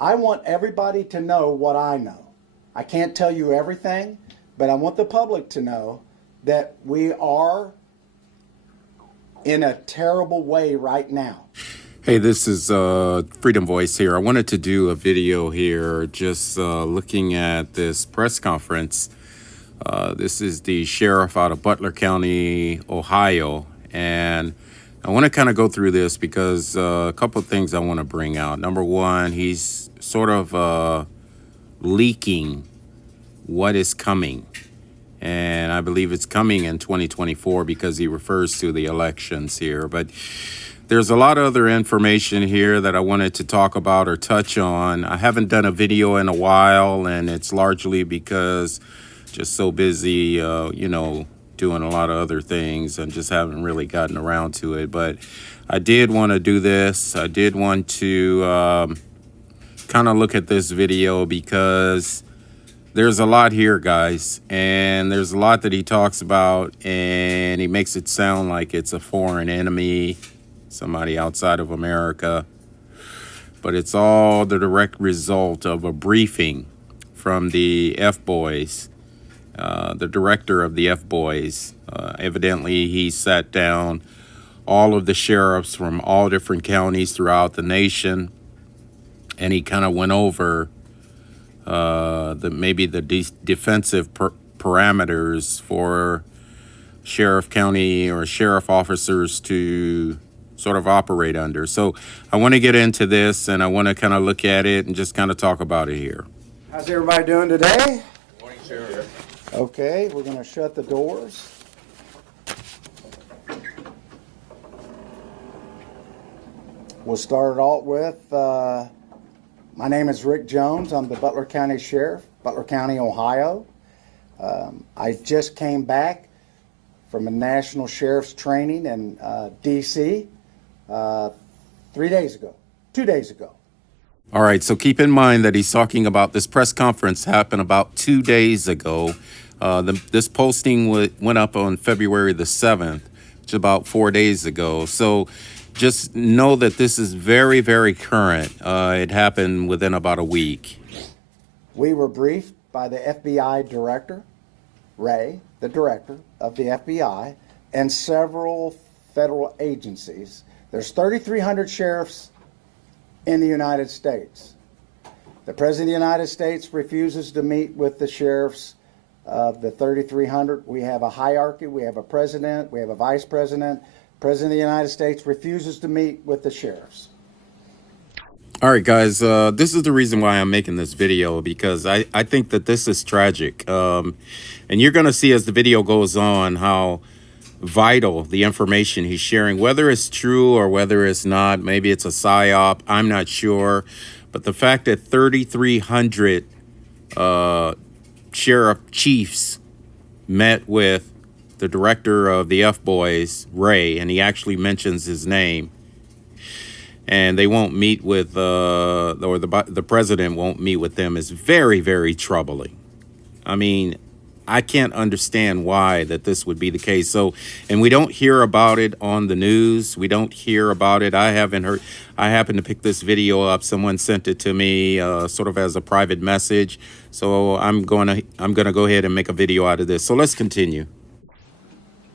I want everybody to know what I know. I can't tell you everything, but I want the public to know that we are in a terrible way right now. Hey, this is Freedom Voice here. I wanted to do a video here just looking at this press conference. This is the sheriff out of Butler County, Ohio, and I want to kind of go through this because a couple of things I want to bring out. Number one, he's sort of leaking what is coming, and I believe it's coming in 2024 because he refers to the elections here. But there's a lot of other information here that I wanted to talk about or touch on. I haven't done a video in a while, and it's largely because just so busy, doing a lot of other things and just haven't really gotten around to it. But I did want to do this. I did want to kind of look at this video because there's a lot here, guys, and there's a lot that he talks about, and he makes it sound like it's a foreign enemy, somebody outside of America. But it's all the direct result of a briefing from the F-Boys. The director of the F-Boys, evidently he sat down all of the sheriffs from all different counties throughout the nation, and he kind of went over the defensive parameters for sheriff county or sheriff officers to sort of operate under. So I want to get into this, and I want to kind of look at it and just kind of talk about it here. How's everybody doing today? Good morning, Sheriff. Okay, we're going to shut the doors. We'll start it all with, my name is Rick Jones. I'm the Butler County Sheriff, Butler County, Ohio. I just came back from a national sheriff's training in D.C. 2 days ago. All right, so keep in mind that he's talking about this press conference happened about 2 days ago. This posting went up on February the 7th, which is about 4 days ago. So just know that this is very, very current. It happened within about a week. We were briefed by the FBI director, Ray, the director of the FBI, and several federal agencies. There's 3,300 sheriffs in the United States. The President of the United States refuses to meet with the sheriffs of the 3,300. We have a hierarchy. We have a president. We have a vice president. President of the United States refuses to meet with the sheriffs. All right, guys, this is the reason why I'm making this video, because I think that this is tragic. And you're going to see as the video goes on how vital the information he's sharing, whether it's true or whether it's not. Maybe it's a psyop, I'm not sure. But the fact that 3,300 sheriff chiefs met with the director of the F-Boys, Ray, and he actually mentions his name, and they won't meet with, or the president won't meet with them, is very, very troubling. I mean, I can't understand why that this would be the case. So, and we don't hear about it on the news. We don't hear about it. I haven't heard. I happened to pick this video up. Someone sent it to me, sort of as a private message. So I'm gonna go ahead and make a video out of this. So let's continue.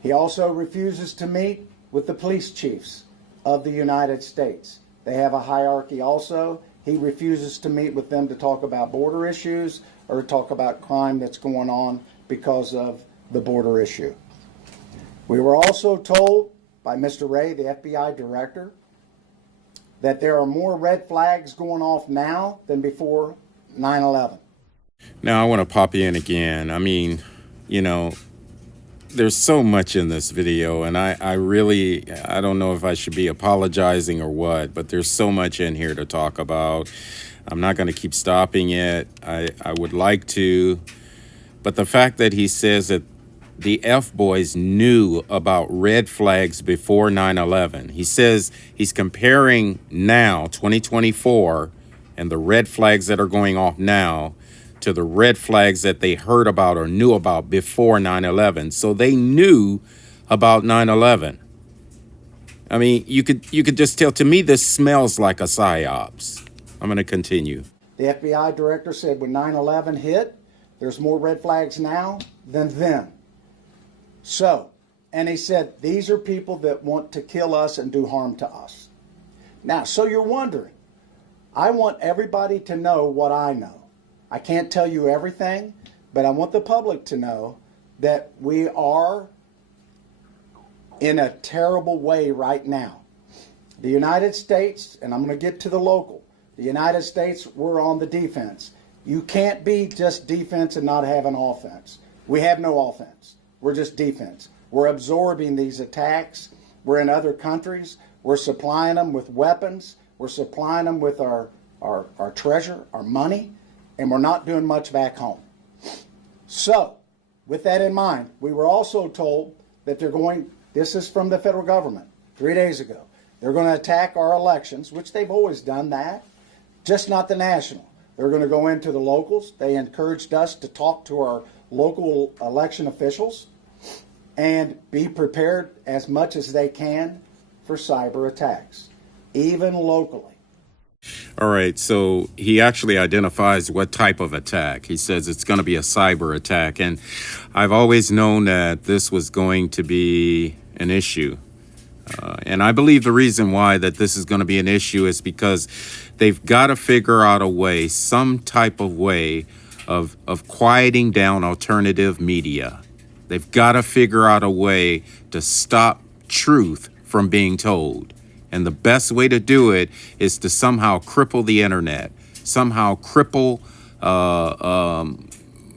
He also refuses to meet with the police chiefs of the United States. They have a hierarchy also. He refuses to meet with them to talk about border issues or talk about crime that's going on because of the border issue. We were also told by Mr. Ray, the FBI director, that there are more red flags going off now than before 9/11. Now I want to pop in again. I mean, there's so much in this video, and I don't know if I should be apologizing or what, but there's so much in here to talk about. I'm not going to keep stopping it. I would like to, but the fact that he says that the F-Boys knew about red flags before 9/11. He says he's comparing now, 2024, and the red flags that are going off now to the red flags that they heard about or knew about before 9/11. So they knew about 9/11. I mean, you could just tell. To me, this smells like a psyops. I'm going to continue. The FBI director said when 9/11 hit, there's more red flags now than then. So, and he said, these are people that want to kill us and do harm to us. Now, so you're wondering, I want everybody to know what I know. I can't tell you everything, but I want the public to know that we are in a terrible way right now. The United States, and I'm going to get to the local, the United States, we're on the defense. You can't be just defense and not have an offense. We have no offense. We're just defense. We're absorbing these attacks. We're in other countries. We're supplying them with weapons. We're supplying them with our treasure, our money, and we're not doing much back home. So, with that in mind, we were also told that they're going, this is from the federal government 3 days ago, they're going to attack our elections, which they've always done that, just not the national. They're going to go into the locals. They encouraged us to talk to our local election officials and be prepared as much as they can for cyber attacks, even locally. All right, so he actually identifies what type of attack. He says it's going to be a cyber attack, and I've always known that this was going to be an issue. And I believe the reason why that this is going to be an issue is because they've got to figure out a way, some type of way of quieting down alternative media. They've got to figure out a way to stop truth from being told. And the best way to do it is to somehow cripple the internet, somehow cripple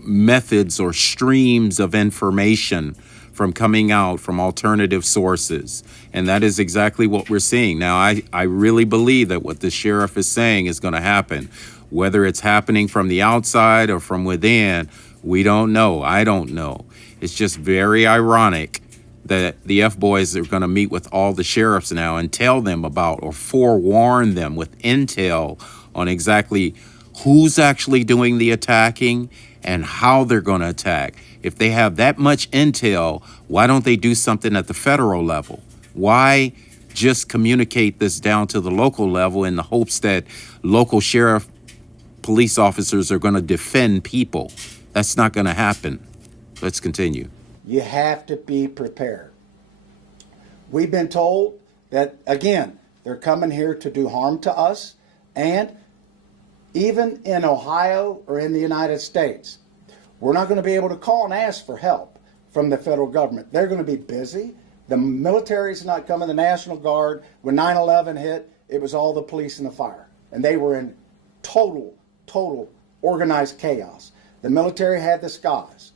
methods or streams of information from coming out from alternative sources. And that is exactly what we're seeing. Now, I really believe that what the sheriff is saying is going to happen. Whether it's happening from the outside or from within, we don't know. I don't know. It's just very ironic that the F-boys are going to meet with all the sheriffs now and tell them about or forewarn them with intel on exactly who's actually doing the attacking and how they're going to attack. If they have that much intel, why don't they do something at the federal level? Why just communicate this down to the local level in the hopes that local sheriff police officers are going to defend people? That's not going to happen. Let's continue. You have to be prepared. We've been told that, again, they're coming here to do harm to us. And even in Ohio or in the United States, we're not going to be able to call and ask for help from the federal government. They're going to be busy. The military's not coming, the National Guard. When 9/11 hit, it was all the police and the fire. And they were in total organized chaos. The military had the skies.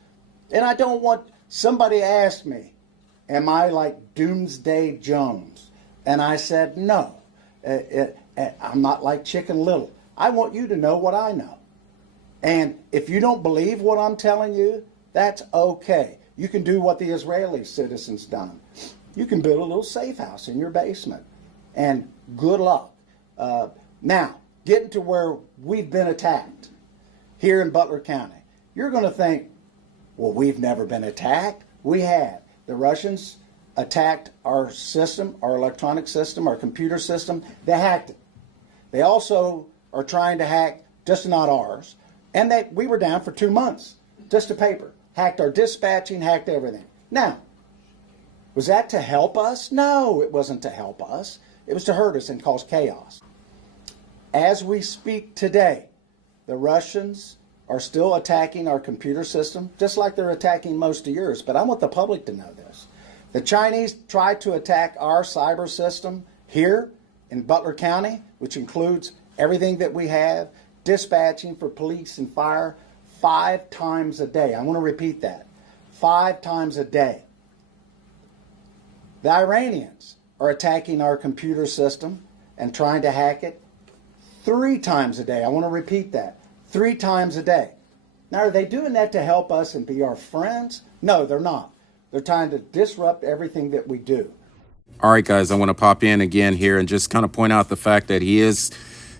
And I don't want... Somebody asked me, am I like Doomsday Jones? And I said, no, I'm not like Chicken Little. I want you to know what I know. And if you don't believe what I'm telling you, that's okay. You can do what the Israeli citizens done. You can build a little safe house in your basement. And good luck. Now, getting to where we've been attacked here in Butler County. You're going to think, well, we've never been attacked. We have. The Russians attacked our system, our electronic system, our computer system. They hacked it. They also are trying to hack, just not ours. And we were down for 2 months, just a paper. Hacked our dispatching, hacked everything. Now, was that to help us? No, it wasn't to help us. It was to hurt us and cause chaos. As we speak today, the Russians are still attacking our computer system, just like they're attacking most of yours. But I want the public to know this. The Chinese tried to attack our cyber system here in Butler County, which includes everything that we have, dispatching for police and fire, 5 times a day. I want to repeat that. 5 times a day. The Iranians are attacking our computer system and trying to hack it 3 times a day. I want to repeat that. 3 times a day. Now, are they doing that to help us and be our friends? No, they're not. They're trying to disrupt everything that we do. All right, guys, I want to pop in again here and just kind of point out the fact that he is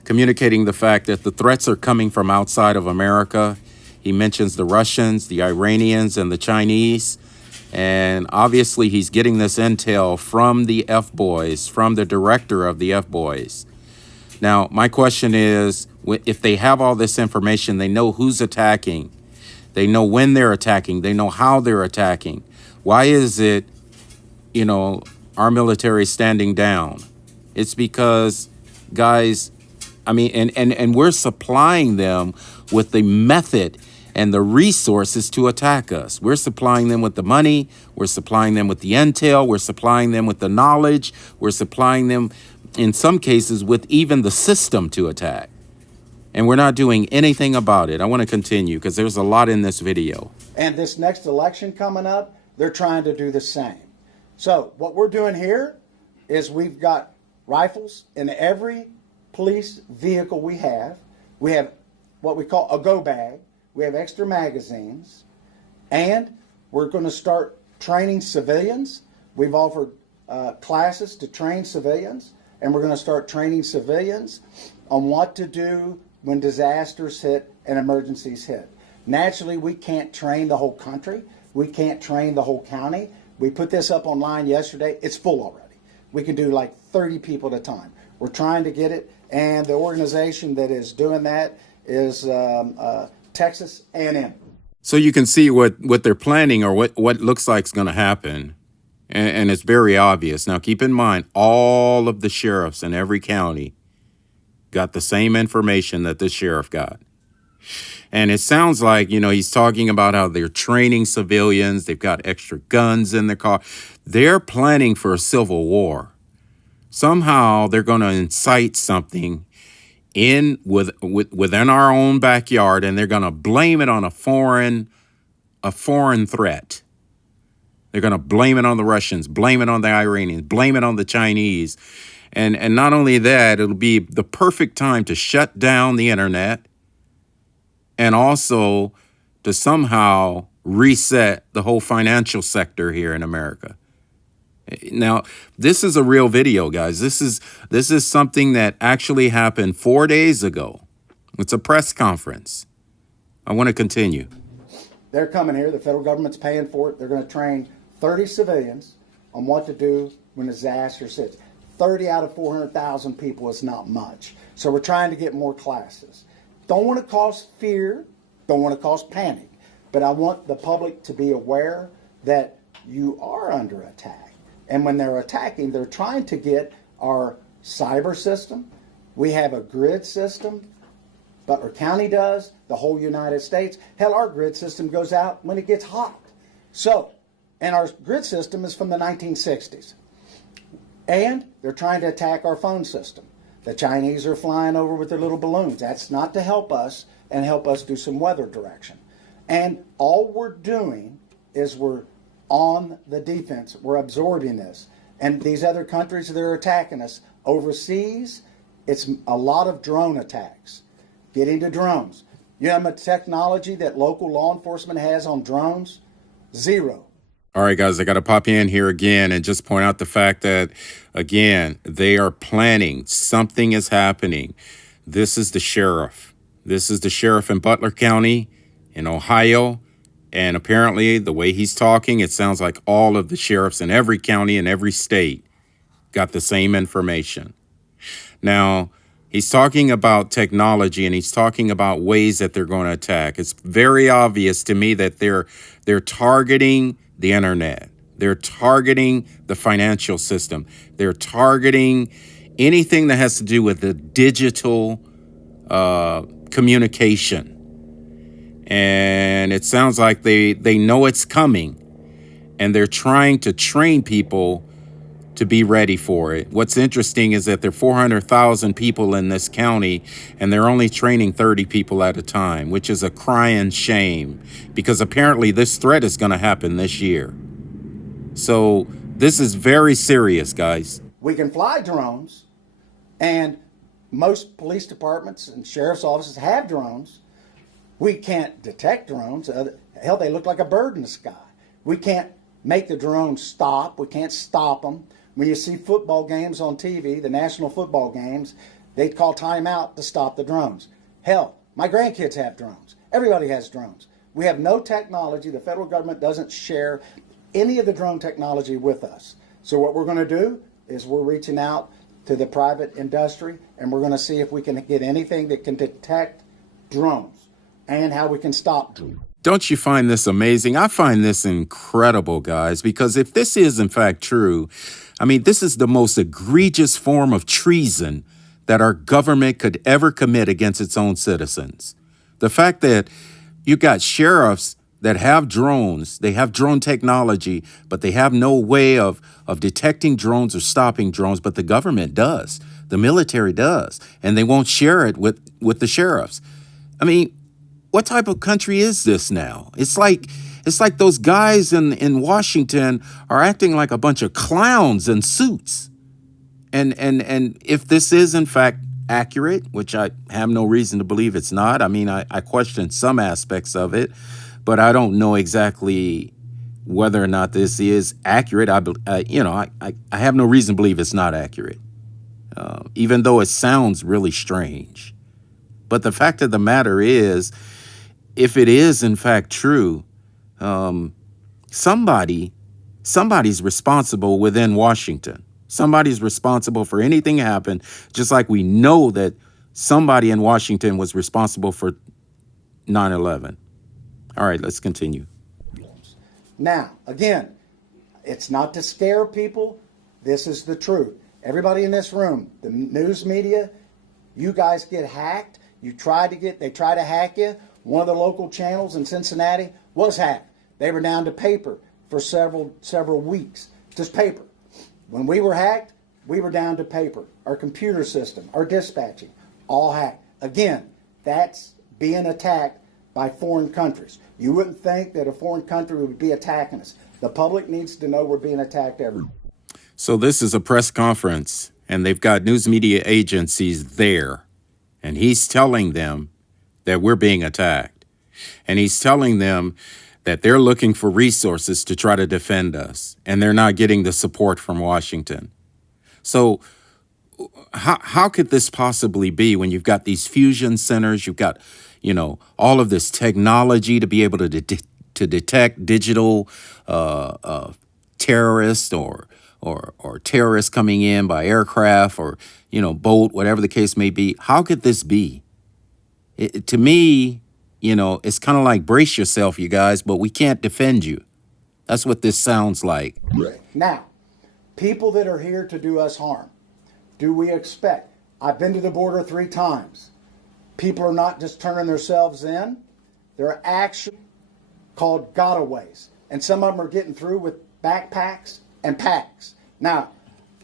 communicating the fact that the threats are coming from outside of America. He mentions the Russians, the Iranians, and the Chinese. And obviously, he's getting this intel from the F-boys, from the director of the F-boys. Now, my question is, if they have all this information, they know who's attacking, they know when they're attacking, they know how they're attacking. Why is it, our military standing down? It's because, guys, I mean, and we're supplying them with the method and the resources to attack us. We're supplying them with the money. We're supplying them with the intel. We're supplying them with the knowledge. We're supplying them, in some cases, with even the system to attack. And we're not doing anything about it. I want to continue because there's a lot in this video. And this next election coming up, they're trying to do the same. So what we're doing here is we've got rifles in every police vehicle we have. We have what we call a go bag. We have extra magazines. And we're going to start training civilians. We've offered classes to train civilians. And we're going to start training civilians on what to do when disasters hit and emergencies hit. Naturally, we can't train the whole country. We can't train the whole county. We put this up online yesterday. It's full already. We can do like 30 people at a time. We're trying to get it, and the organization that is doing that is Texas A&M. So you can see what they're planning, or what looks like is going to happen, and it's very obvious. Now, keep in mind, all of the sheriffs in every county got the same information that this sheriff got. And it sounds like, he's talking about how they're training civilians. They've got extra guns in their car. They're planning for a civil war. Somehow they're going to incite something within our own backyard, and they're going to blame it on a foreign threat. They're going to blame it on the Russians, blame it on the Iranians, blame it on the Chinese. And not only that, it'll be the perfect time to shut down the internet and also to somehow reset the whole financial sector here in America. Now, this is a real video, guys. This is something that actually happened 4 days ago. It's a press conference. I want to continue. They're coming here. The federal government's paying for it. They're going to train 30 civilians on what to do when disaster hits. 30 out of 400,000 people is not much. So we're trying to get more classes. Don't want to cause fear. Don't want to cause panic. But I want the public to be aware that you are under attack. And when they're attacking, they're trying to get our cyber system. We have a grid system. Butler County does, the whole United States. Hell, our grid system goes out when it gets hot. So, and our grid system is from the 1960s. And they're trying to attack our phone system. The Chinese are flying over with their little balloons. That's not to help us and help us do some weather direction. And all we're doing is we're on the defense. We're absorbing this. And these other countries that are attacking us overseas, it's a lot of drone attacks. Get into drones. You know the technology that local law enforcement has on drones? Zero. All right, guys, I got to pop in here again and just point out the fact that, again, they are planning. Something is happening. This is the sheriff. This is the sheriff in Butler County in Ohio. And apparently, the way he's talking, it sounds like all of the sheriffs in every county and every state got the same information. Now, he's talking about technology, and he's talking about ways that they're going to attack. It's very obvious to me that they're targeting the internet. They're targeting the financial system. They're targeting anything that has to do with the digital communication. And it sounds like they know it's coming, and they're trying to train people to be ready for it. What's interesting is that there are 400,000 people in this county, and they're only training 30 people at a time, which is a crying shame, because apparently this threat is going to happen this year. So this is very serious, guys. We can fly drones, and most police departments and sheriff's offices have drones. We can't detect drones. Hell, they look like a bird in the sky. We can't make the drones stop. We can't stop them. When you see football games on TV, the national football games, they call timeout to stop the drones. Hell, my grandkids have drones. Everybody has drones. We have no technology. The federal government doesn't share any of the drone technology with us. So what we're going to do is we're reaching out to the private industry, and we're going to see if we can get anything that can detect drones and how we can stop drones. Don't you find this amazing? I find this incredible, guys, because if this is in fact true, I mean, this is the most egregious form of treason that our government could ever commit against its own citizens. The fact that you got sheriffs that have drones, they have drone technology, but they have no way of detecting drones or stopping drones, but the government does. The military does, and they won't share it with the sheriffs. I mean, what type of country is this now? It's like those guys in Washington are acting like a bunch of clowns in suits. And if this is in fact accurate, which I have no reason to believe it's not. I mean, I question some aspects of it, but I don't know exactly whether or not this is accurate. I have no reason to believe it's not accurate, even though it sounds really strange. But the fact of the matter is, if it is in fact true, somebody's responsible within Washington. Somebody's responsible for anything happen, just like we know that somebody in Washington was responsible for 9/11. All right, let's continue. Now, again, it's not to scare people. This is the truth. Everybody in this room, the news media, you guys get hacked. They try to hack you. One of the local channels in Cincinnati was hacked. They were down to paper for several weeks, just paper. When we were hacked, we were down to paper. Our computer system, our dispatching, all hacked. Again, that's being attacked by foreign countries. You wouldn't think that a foreign country would be attacking us. The public needs to know we're being attacked everywhere. So this is a press conference, and they've got news media agencies there, and he's telling them that we're being attacked. And he's telling them that they're looking for resources to try to defend us, and they're not getting the support from Washington. So how could this possibly be when you've got these fusion centers, you've got, all of this technology to be able to detect digital terrorists or terrorists coming in by aircraft or, boat, whatever the case may be? How could this be? To me, it's kind of like brace yourself, you guys, but we can't defend you. That's what this sounds like. Right. Now, people that are here to do us harm, do we expect? I've been to the border 3 times. People are not just turning themselves in. They're actually called gotaways. And some of them are getting through with backpacks and packs. Now,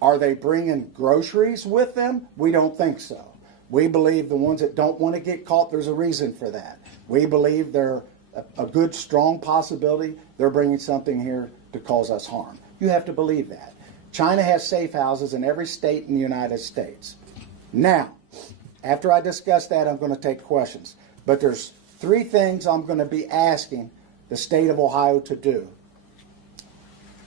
are they bringing groceries with them? We don't think so. We believe the ones that don't want to get caught, there's a reason for that. We believe they're a good, strong possibility they're bringing something here to cause us harm. You have to believe that. China has safe houses in every state in the United States. Now, after I discuss that, I'm going to take questions. But there's 3 things I'm going to be asking the state of Ohio to do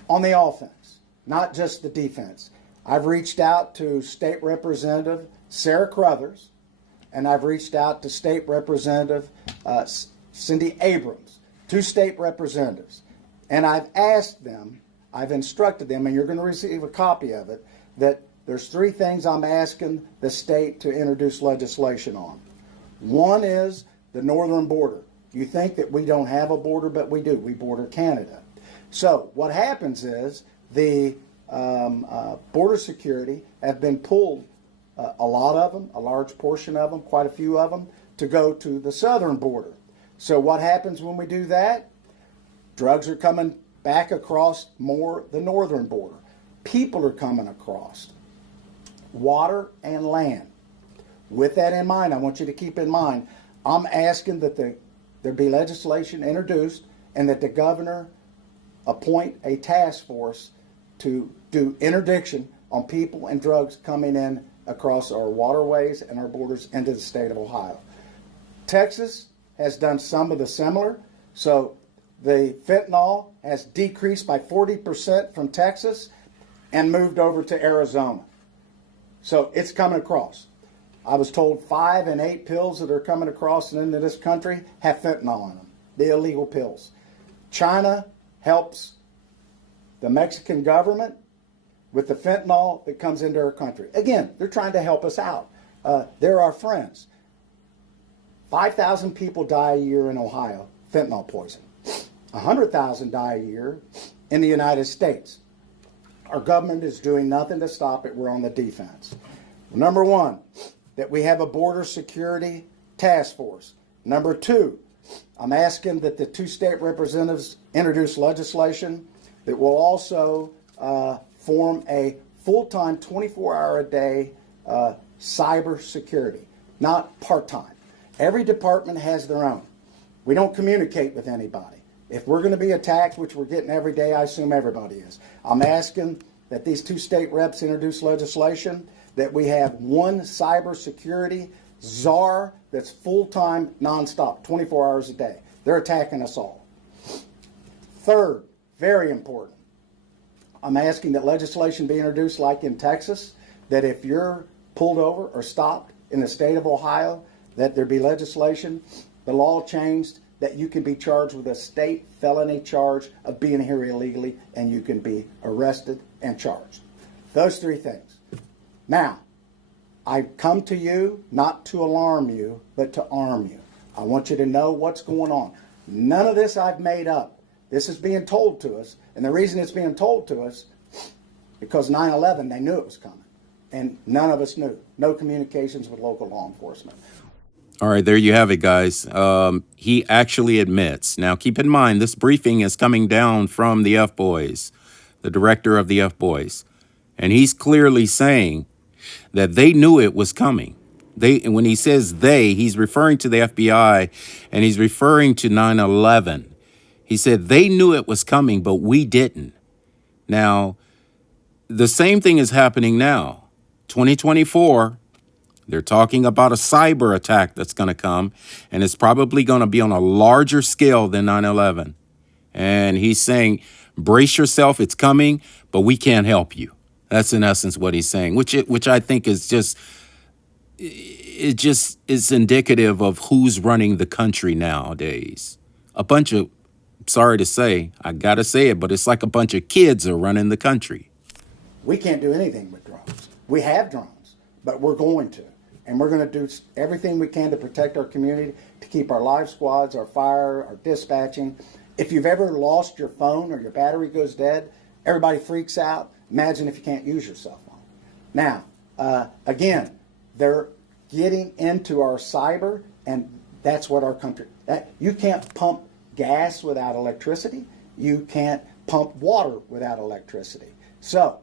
on the offense, not just the defense. I've reached out to State Representative Sarah Crothers, and I've reached out to State Representative Cindy Abrams, 2 state representatives. And I've asked them, I've instructed them, and you're going to receive a copy of it, that there's 3 things I'm asking the state to introduce legislation on. One is the northern border. You think that we don't have a border, but we do. We border Canada. So what happens is the border security have been pulled, a lot of them, a large portion of them, quite a few of them, to go to the southern border. So what happens when we do that? Drugs are coming back across more the northern border. People are coming across. Water and land. With that in mind, I want you to keep in mind, I'm asking that there be legislation introduced and that the governor appoint a task force to do interdiction on people and drugs coming in across our waterways and our borders into the state of Ohio. Texas has done some of the similar. So the fentanyl has decreased by 40% from Texas and moved over to Arizona. So it's coming across. I was told 5 and 8 pills that are coming across and into this country have fentanyl in them, the illegal pills. China helps the Mexican government with the fentanyl that comes into our country. Again, they're trying to help us out. They're our friends. 5,000 people die a year in Ohio, fentanyl poison. 100,000 die a year in the United States. Our government is doing nothing to stop it. We're on the defense. Number one, that we have a border security task force. Number two, I'm asking that the 2 state representatives introduce legislation that will also form a full-time, 24-hour-a-day cyber security, not part-time. Every department has their own. We don't communicate with anybody. If we're going to be attacked, which we're getting every day, I assume everybody is. I'm asking that these 2 state reps introduce legislation that we have one cybersecurity czar that's full-time, nonstop, 24 hours a day. They're attacking us all. Third, very important, I'm asking that legislation be introduced like in Texas, that if you're pulled over or stopped in the state of Ohio, that there be legislation, the law changed, that you can be charged with a state felony charge of being here illegally, and you can be arrested and charged. Those 3 things. Now, I come to you not to alarm you, but to arm you. I want you to know what's going on. None of this I've made up. This is being told to us, and the reason it's being told to us, because 9/11, they knew it was coming, and none of us knew. No communications with local law enforcement. All right, there you have it, guys. He actually admits. Now, keep in mind, this briefing is coming down from the F-Boys, the director of the F-Boys. And he's clearly saying that they knew it was coming. When he says they, he's referring to the FBI, and he's referring to 9/11. He said they knew it was coming, but we didn't. Now, the same thing is happening now. 2024. They're talking about a cyber attack that's going to come, and it's probably going to be on a larger scale than 9/11. And he's saying, brace yourself, it's coming, but we can't help you. That's in essence what he's saying, which I think is just is indicative of who's running the country nowadays. A bunch of, sorry to say, I got to say it, but it's like a bunch of kids are running the country. We can't do anything with drones. We have drones, but we're going to. And we're going to do everything we can to protect our community, to keep our live squads, our fire, our dispatching. If you've ever lost your phone or your battery goes dead, everybody freaks out. Imagine if you can't use your cell phone. Now, again, they're getting into our cyber, and that's what our country, you can't pump gas without electricity. You can't pump water without electricity. So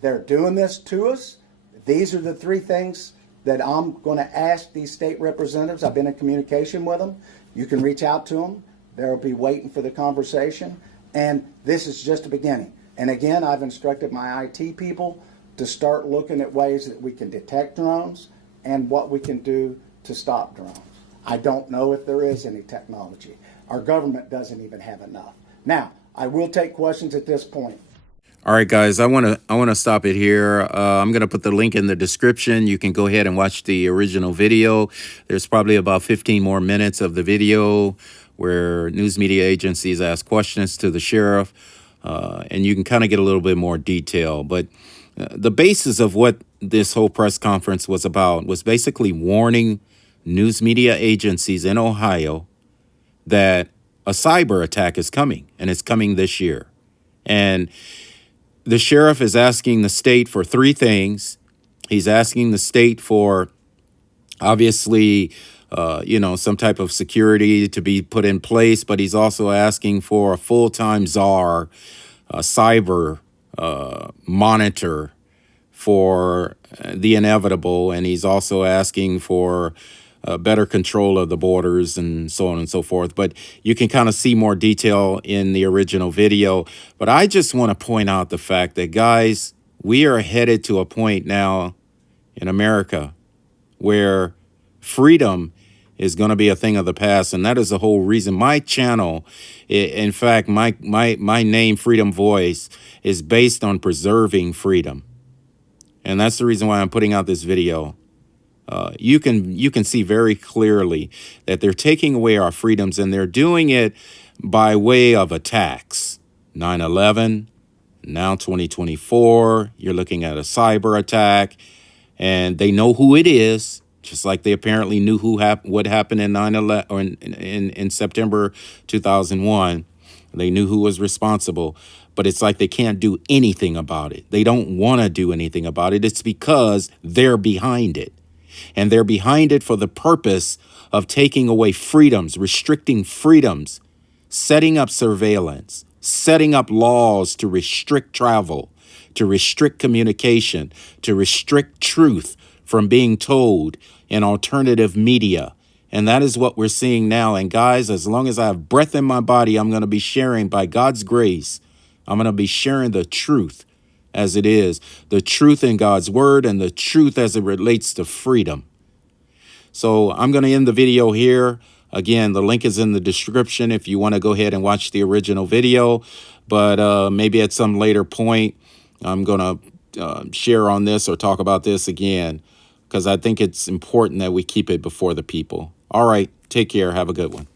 they're doing this to us. These are the 3 things that I'm going to ask these state representatives. I've been in communication with them. You can reach out to them. They'll be waiting for the conversation. And this is just a beginning. And again, I've instructed my IT people to start looking at ways that we can detect drones and what we can do to stop drones. I don't know if there is any technology. Our government doesn't even have enough. Now, I will take questions at this point. All right, guys, I want to stop it here. I'm going to put the link in the description. You can go ahead and watch the original video. There's probably about 15 more minutes of the video where news media agencies ask questions to the sheriff, and you can kind of get a little bit more detail. But the basis of what this whole press conference was about was basically warning news media agencies in Ohio that a cyber attack is coming, and it's coming this year. And the sheriff is asking the state for 3 things. He's asking the state for, obviously, some type of security to be put in place, but he's also asking for a full-time czar, a cyber monitor for the inevitable, and he's also asking for better control of the borders and so on and so forth. But you can kind of see more detail in the original video. But I just want to point out the fact that, guys, we are headed to a point now in America where freedom is going to be a thing of the past. And that is the whole reason my channel, in fact, my name, Freedom Voice, is based on preserving freedom. And that's the reason why I'm putting out this video. You can see very clearly that they're taking away our freedoms, and they're doing it by way of attacks. 9/11, Now 2024, you're looking at a cyber attack, and they know who it is, just like they apparently knew what happened in 9/11 or in September 2001. They knew who was responsible, but it's like they can't do anything about it. They don't want to do anything about it. It's because they're behind it. And they're behind it for the purpose of taking away freedoms, restricting freedoms, setting up surveillance, setting up laws to restrict travel, to restrict communication, to restrict truth from being told in alternative media. And that is what we're seeing now. And guys, as long as I have breath in my body, I'm going to be sharing, by God's grace, I'm going to be sharing the truth as it is, the truth in God's word and the truth as it relates to freedom. So I'm going to end the video here. Again, the link is in the description if you want to go ahead and watch the original video. But maybe at some later point, I'm going to share on this or talk about this again, because I think it's important that we keep it before the people. All right, take care. Have a good one.